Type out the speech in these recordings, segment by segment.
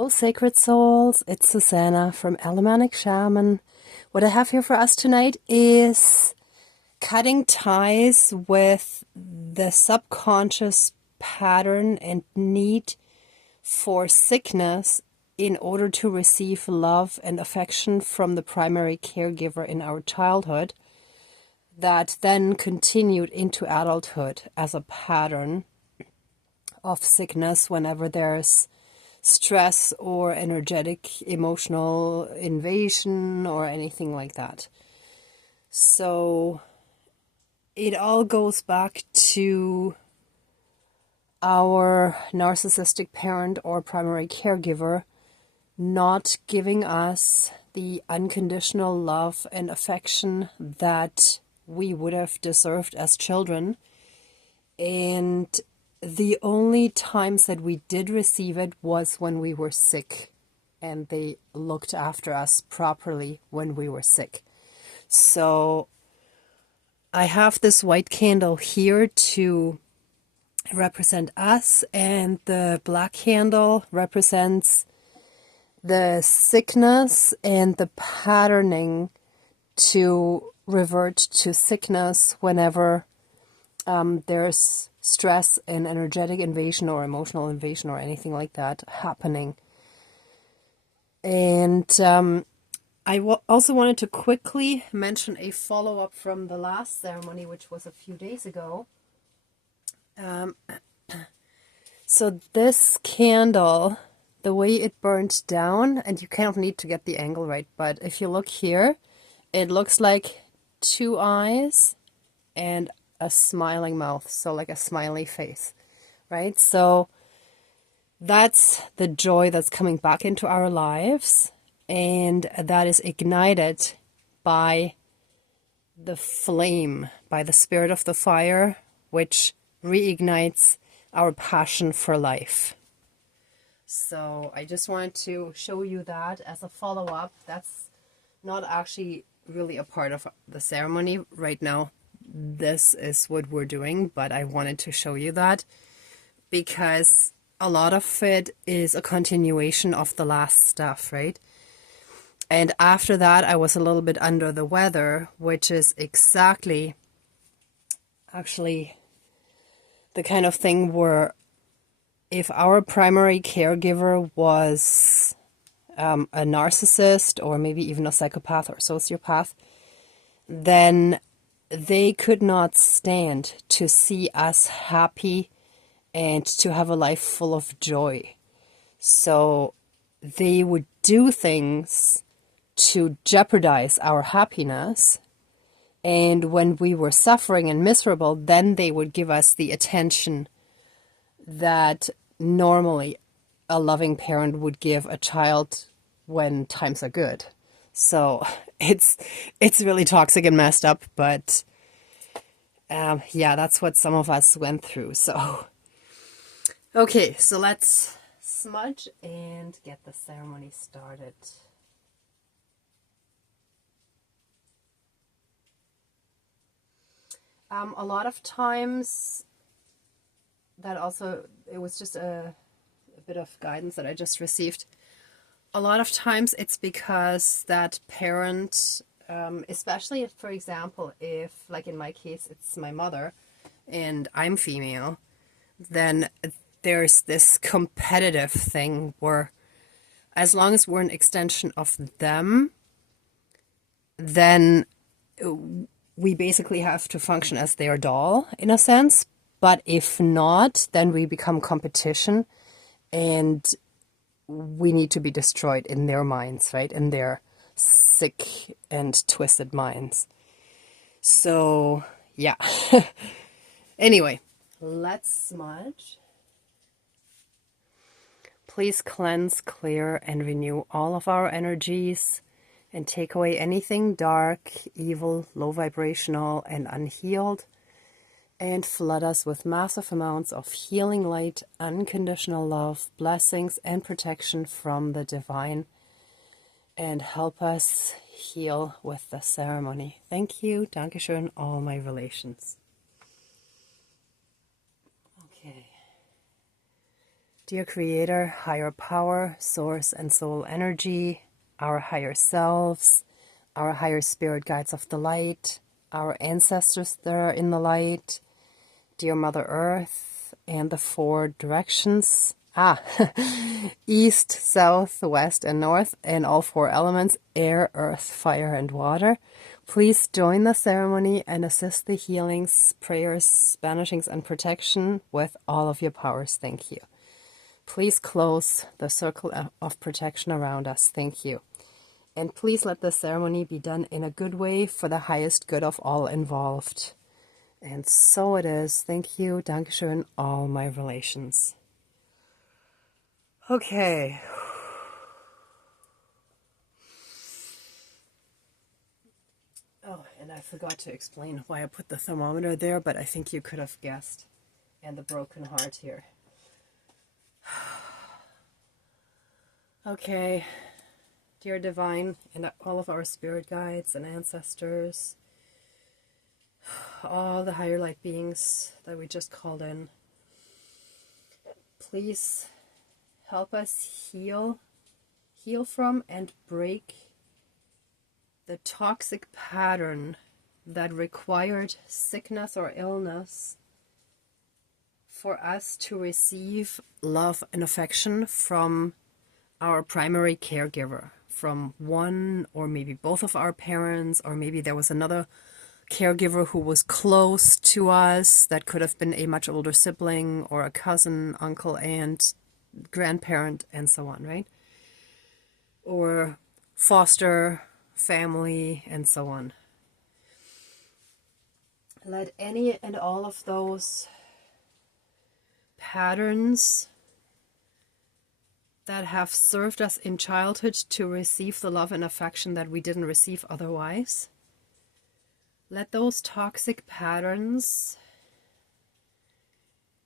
Hello, sacred souls. It's Susanna from Alamanic Shaman. What I have here for us tonight is cutting ties with the subconscious pattern and need for sickness in order to receive love and affection from the primary caregiver in our childhood that then continued into adulthood as a pattern of sickness whenever there's stress or energetic emotional invasion or anything like that. So it all goes back to our narcissistic parent or primary caregiver not giving us the unconditional love and affection that we would have deserved as children. And the only times that we did receive it was when we were sick, and they looked after us properly when we were sick. So I have this white candle here to represent us, and the black candle represents the sickness and the patterning to revert to sickness whenever there's stress and energetic invasion or emotional invasion or anything like that happening. And I also wanted to quickly mention a follow-up from the last ceremony, which was a few days ago. So this candle, the way it burned down, and you kind of need to get the angle right, but if you look here, it looks like two eyes and a smiling mouth, so like a smiley face, right? So that's the joy that's coming back into our lives, and that is ignited by the flame, by the spirit of the fire, which reignites our passion for life. So I just wanted to show you that as a follow-up. That's not actually really a part of the ceremony right now. This is what we're doing, but I wanted to show you that because a lot of it is a continuation of the last stuff, right? And after that, I was a little bit under the weather, which is exactly actually the kind of thing where if our primary caregiver was a narcissist or maybe even a psychopath or sociopath, then they could not stand to see us happy and to have a life full of joy. So they would do things to jeopardize our happiness. And when we were suffering and miserable, then they would give us the attention that normally a loving parent would give a child when times are good. So it's really toxic and messed up, but yeah, that's what some of us went through. So okay, so let's smudge and get the ceremony started. A lot of times that also, it was just a bit of guidance that I just received. A lot of times it's because that parent, especially if, for example, if, like in my case, it's my mother and I'm female, then there's this competitive thing where as long as we're an extension of them, then we basically have to function as their doll in a sense. But if not, then we become competition and we need to be destroyed in their minds, right? In their sick and twisted minds. So, yeah. Anyway, let's smudge. Please cleanse, clear, and renew all of our energies and take away anything dark, evil, low vibrational, and unhealed. And flood us with massive amounts of healing light, unconditional love, blessings, and protection from the divine. And help us heal with the ceremony. Thank you. Dankeschön, all my relations. Okay. Dear Creator, higher power, source and soul energy, our higher selves, our higher spirit guides of the light, our ancestors that are in the light, dear Mother Earth, and the four directions, east, south, west, and north, and all four elements, air, earth, fire, and water. Please join the ceremony and assist the healings, prayers, banishings, and protection with all of your powers. Thank you. Please close the circle of protection around us. Thank you. And please let the ceremony be done in a good way for the highest good of all involved. And so it is. Thank you. Dankeschön, all my relations. Okay. Oh, and I forgot to explain why I put the thermometer there, but I think you could have guessed. And the broken heart here. Okay, dear Divine, and all of our spirit guides and ancestors, all the higher light beings that we just called in, please help us heal from and break the toxic pattern that required sickness or illness for us to receive love and affection from our primary caregiver, from one or maybe both of our parents, or maybe there was another caregiver who was close to us that could have been a much older sibling or a cousin, uncle, aunt, grandparent, and so on, right? Or foster family and so on. Let any and all of those patterns that have served us in childhood to receive the love and affection that we didn't receive otherwise, let those toxic patterns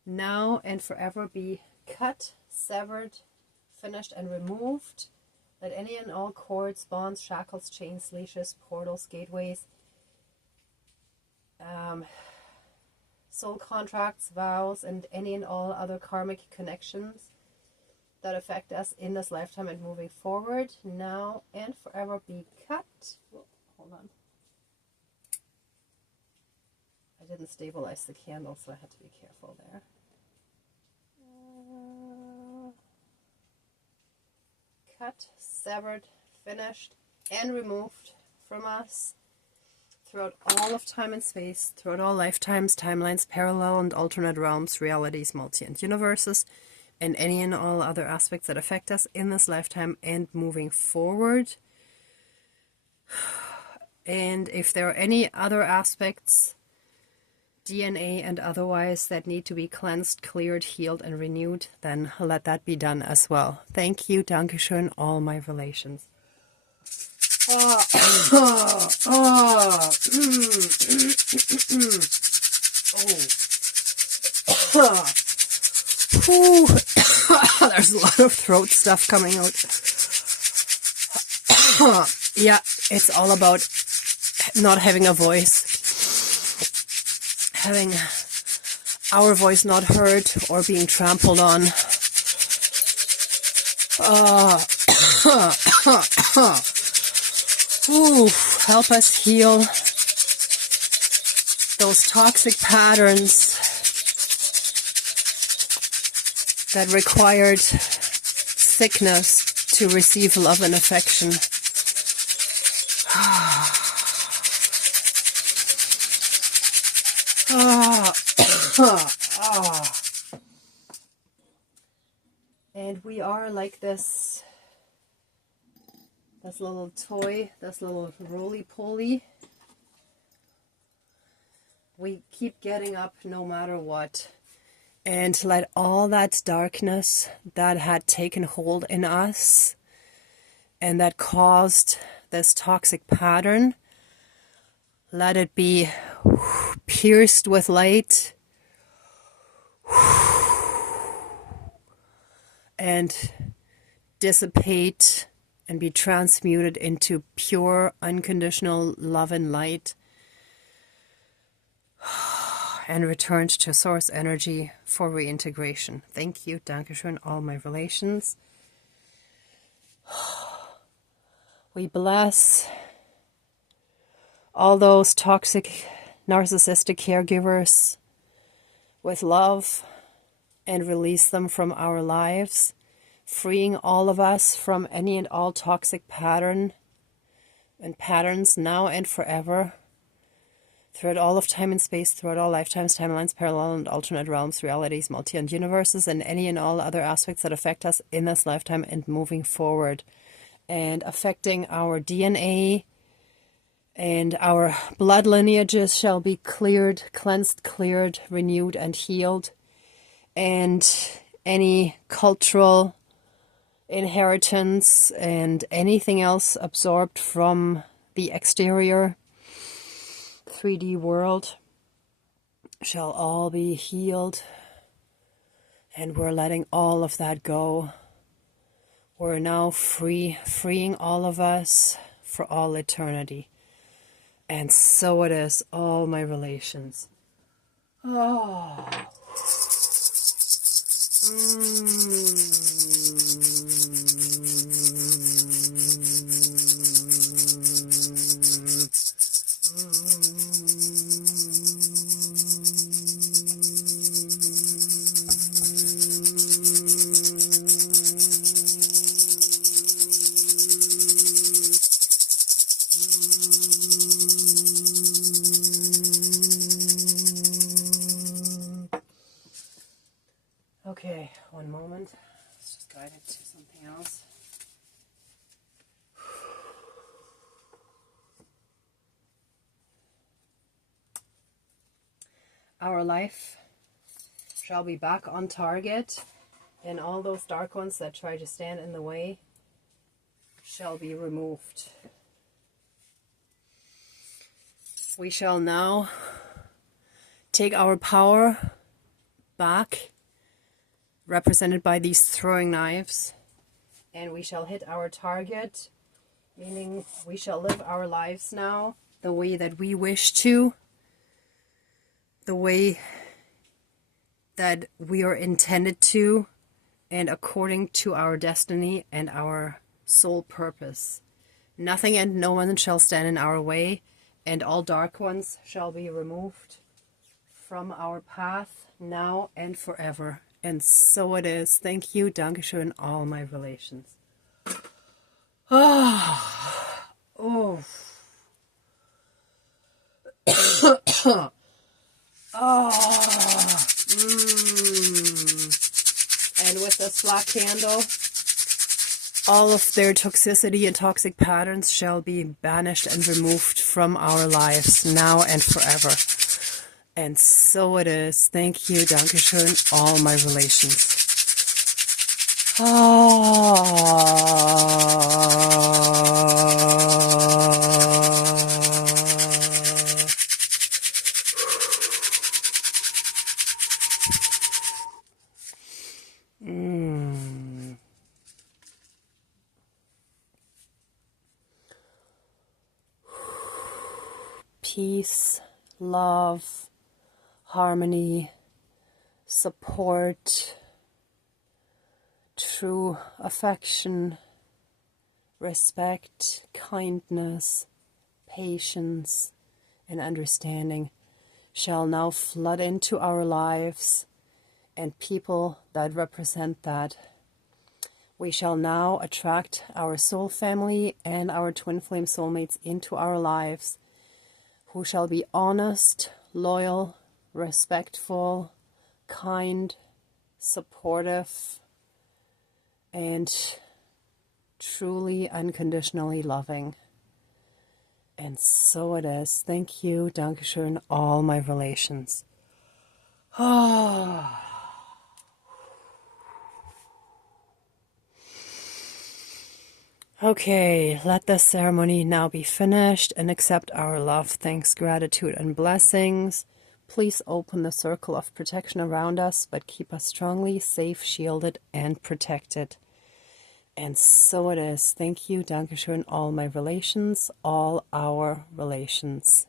now and forever be cut, severed, finished, and removed. Let any and all cords, bonds, shackles, chains, leashes, portals, gateways, soul contracts, vows, and any and all other karmic connections that affect us in this lifetime and moving forward, now and forever, be cut. Whoa, hold on. I didn't stabilize the candle, so I had to be careful there. Cut, severed, finished, and removed from us throughout all of time and space, throughout all lifetimes, timelines, parallel and alternate realms, realities, multi and universes, and any and all other aspects that affect us in this lifetime and moving forward. And if there are any other aspects, DNA and otherwise, that need to be cleansed, cleared, healed, and renewed, then let that be done as well. Thank you, Dankeschön, all my relations. There's a lot of throat stuff coming out. Yeah, it's all about not having a voice. Having our voice not heard or being trampled on. Help us heal those toxic patterns that required sickness to receive love and affection. And we are like this little toy, this little roly-poly. We keep getting up no matter what. And let all that darkness that had taken hold in us and that caused this toxic pattern, let it be pierced with light and dissipate and be transmuted into pure, unconditional love and light. and returned to source energy for reintegration. Thank you, Dankeschön, all my relations. We bless all those toxic, narcissistic caregivers with love and release them from our lives, freeing all of us from any and all toxic patterns now and forever, throughout all of time and space, throughout all lifetimes, timelines, parallel and alternate realms, realities, multi and universes, and any and all other aspects that affect us in this lifetime and moving forward, and affecting our DNA and our blood lineages shall be cleared, cleansed, cleared, renewed, and healed. And any cultural inheritance and anything else absorbed from the exterior 3D world shall all be healed, and we're letting all of that go. We're now free, freeing all of us for all eternity. And so it is, all my relations. Oh. Okay, one moment. Let's just guide it to something else. Our life shall be back on target, and all those dark ones that try to stand in the way shall be removed. We shall now take our power back, represented by these throwing knives, and we shall hit our target, meaning we shall live our lives now the way that we wish to, the way that we are intended to, and according to our destiny and our soul purpose. Nothing and no one shall stand in our way, and all dark ones shall be removed from our path now and forever. And so it is. Thank you, Dankeschön, all my relations. Oh. Oh. And with this black candle, all of their toxicity and toxic patterns shall be banished and removed from our lives now and forever. And so it is. Thank you, Dankeschön, all my relations. Peace, love, harmony, support, true affection, respect, kindness, patience, and understanding shall now flood into our lives, and people that represent that. We shall now attract our soul family and our twin flame soulmates into our lives, who shall be honest, loyal, respectful, kind, supportive, and truly unconditionally loving. And so it is. Thank you, Dankeschön, all my relations. Okay, let the ceremony now be finished, and accept our love, thanks, gratitude, and blessings. Please open the circle of protection around us, but keep us strongly safe, shielded, and protected. And so it is. Thank you, Dankeschön, all my relations, all our relations.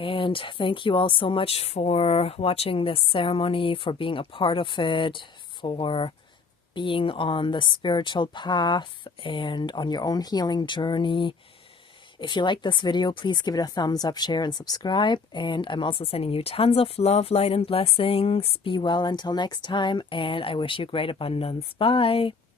And thank you all so much for watching this ceremony, for being a part of it, for being on the spiritual path and on your own healing journey. If you like this video, please give it a thumbs up, share, and subscribe. And I'm also sending you tons of love, light, and blessings. Be well until next time, and I wish you great abundance. Bye!